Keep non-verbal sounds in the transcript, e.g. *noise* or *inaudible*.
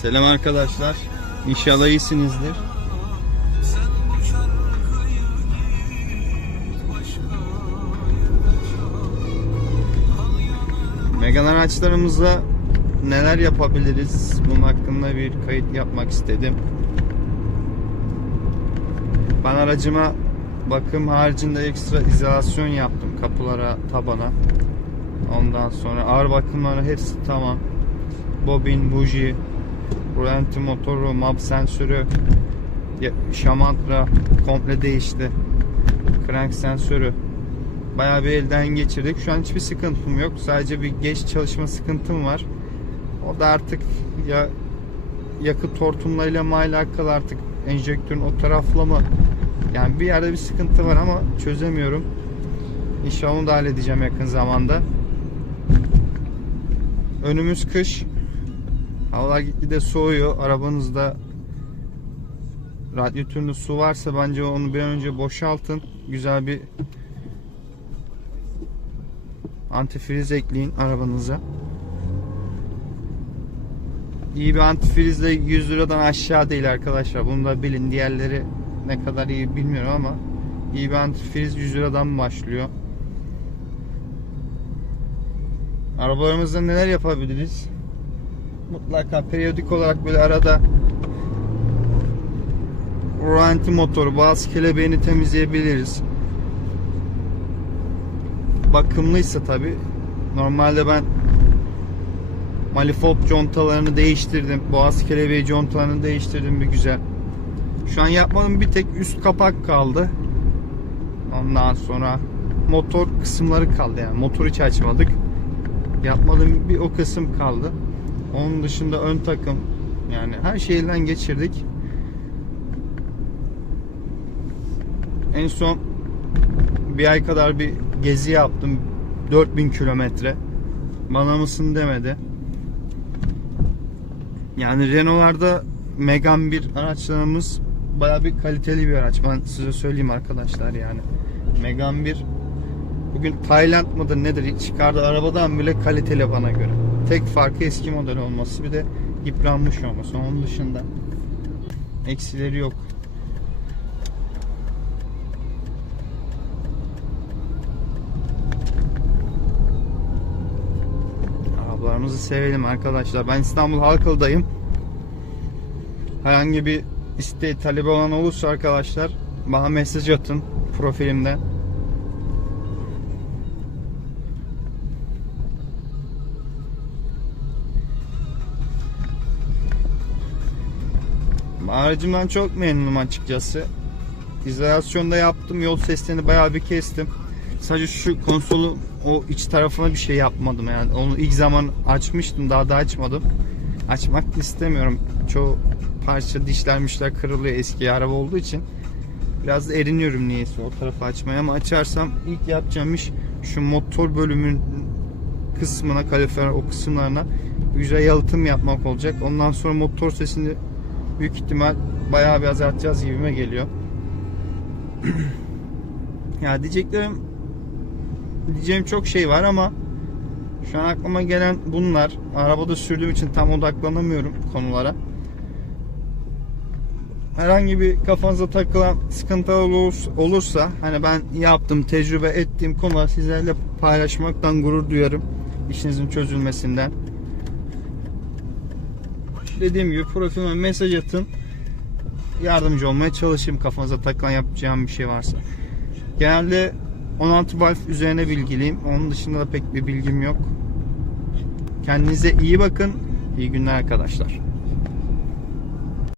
Selam arkadaşlar. İnşallah iyisinizdir. Megan araçlarımızla neler yapabiliriz? Bunun hakkında bir kayıt yapmak istedim. Ben aracıma bakım haricinde ekstra izolasyon yaptım kapılara, tabana. Ondan sonra ağır bakımları hepsi tamam. Bobin, buji, rolanti motoru, map sensörü, şamantra komple değişti. Crank sensörü. Bayağı bir elden geçirdik. Şu an hiçbir sıkıntım yok. Sadece bir geç çalışma sıkıntım var. O da artık ya yakıt hortumlarıyla mı alakalı artık enjektörün o tarafla mı? Yani bir yerde bir sıkıntı var ama çözemiyorum. İnşallah onu da halledeceğim yakın zamanda. Önümüz kış. Havalar gitgide soğuyor. Arabanızda radyatöründe su varsa bence onu bir an önce boşaltın. Güzel bir antifriz ekleyin arabanıza. İyi bir antifrizle 100 liradan aşağı değil arkadaşlar. Bunu da bilin. Diğerleri ne kadar iyi bilmiyorum ama iyi bir antifriz 100 liradan başlıyor. Arabalarımızda neler yapabiliriz? Mutlaka periyodik olarak böyle arada rolanti motoru, bazı kelebeğini temizleyebiliriz. Bakımlıysa tabi. Normalde ben manifold contalarını değiştirdim. Boğaz kelebeği contalarını değiştirdim bir güzel. Şu an yapmadığım bir tek üst kapak kaldı. Ondan sonra motor kısımları kaldı yani. Motor hiç açmadık. Yapmadığım bir o kısım kaldı. Onun dışında ön takım yani her şeyden geçirdik. En son bir ay kadar bir gezi yaptım. 4000 kilometre. Bana mısın demedi. Yani Renault'larda Megane bir araçlarımız baya bir kaliteli bir araç. Ben size söyleyeyim arkadaşlar yani. Megane 1 bugün Tayland mıdır nedir çıkardı arabadan bile kaliteli bana göre. Tek farkı eski model olması bir de yıpranmış olması. Onun dışında eksileri yok. Arabalarımızı sevelim arkadaşlar. Ben İstanbul Halkalı'dayım. Herhangi bir isteği talebi olan olursa arkadaşlar bana mesaj atın profilimden. Aracımdan çok memnunum açıkçası. İzolasyonda yaptım. Yol seslerini bayağı bir kestim. Sadece şu konsolu o iç tarafına bir şey yapmadım yani. Onu ilk zaman açmıştım. Daha da açmadım. Açmak istemiyorum. Çoğu parça dişlermişler kırılıyor eski araba olduğu için. Biraz da eriniyorum niyeyse o tarafı açmaya ama açarsam ilk yapacağım iş şu motor bölümün kısmına kalifer o kısımlarına güzel yalıtım yapmak olacak. Ondan sonra motor sesini büyük ihtimal bayağı bir azaltacağız gibime geliyor. *clears throat* ya diyeceklerim diyeceğim çok şey var ama şu an aklıma gelen bunlar. Arabada sürdüğüm için tam odaklanamıyorum konulara. Herhangi bir kafanıza takılan sıkıntılar olur- olursa hani ben yaptım, tecrübe ettiğim konular sizlerle paylaşmaktan gurur duyarım. İşinizin çözülmesinden. Dediğim gibi profilime mesaj atın. Yardımcı olmaya çalışayım kafanıza takılan yapacağım bir şey varsa. Genelde 16 valve üzerine bilgiliyim. Onun dışında da pek bir bilgim yok. Kendinize iyi bakın. İyi günler arkadaşlar.